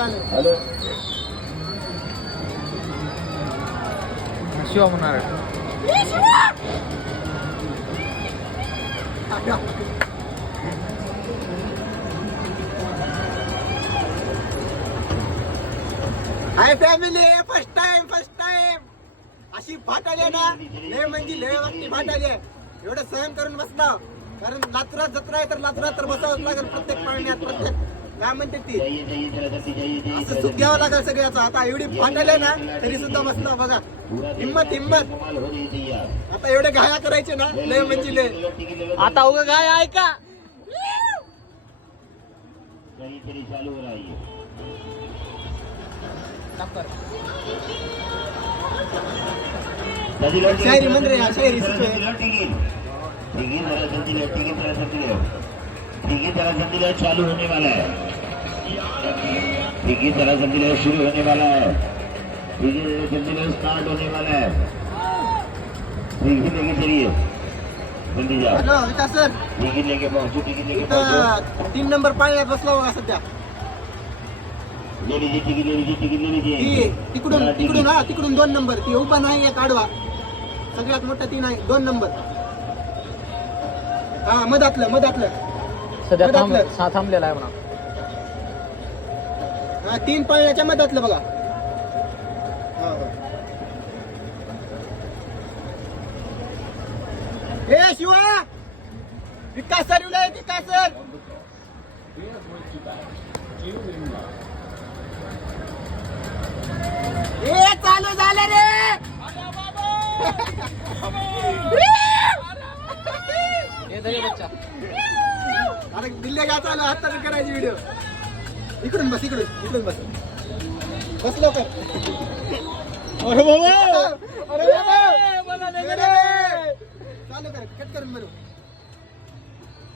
Hello Shiva म्हणणार hi family, first time अशी फाट आली आहे ना, लय म्हणजे लय वाटती फाट आली आहे. एवढं सहन करून बसला, कारण लातुरात जत्रा आहे तर लातुरात तर बसावंच लागेल. प्रत्येक पाळण्यात प्रत्येक काय म्हणते ती असं सुख घ्यावं लागेल सगळ्याचा. आता एवढी फाट आली ना तरी सुद्धा बसला बघा. हिम्मत आता एवढे घाया करायचे ना, लय म्हणजे लय. आता उगा काय ऐका चालू हो रहा है. शायरी म्हण रे, शायरी चालू होने वाला है. ठीक तरह जल्दी शुरू होने वाला है. जल्दी स्टार्ट होने वाला है. लेके चलिए जल्दी जाओ. हॅलो विकास सर, टिकट लेके पहुंचो. टिकट लेके पहुंचो. 3 नंबर पाळण्यात बसला बघा सध्या. ले लीजिए टिकट. ले लीजिए टिकट. ले लीजिए तिकडून हा तिकडून 2 नंबर ती उभा नाही एक आडवा. सगळ्यात मोठा 3 आहे 2 नंबर. हा मधातलं सध्या मधातलं. थांबलेला आहे म्हणा. हा 3 पाळण्याच्या मधातलं बघा. हा ए शिवा, विकास सर येऊ लागले. विकास सर ए चालू झालं रे. अरे दिल्ली का चालू हात चालू करायची व्हिडिओ. इकडून बस लवकर. अरे बाबा अरे बाबा चालू कर, कट करून बरं.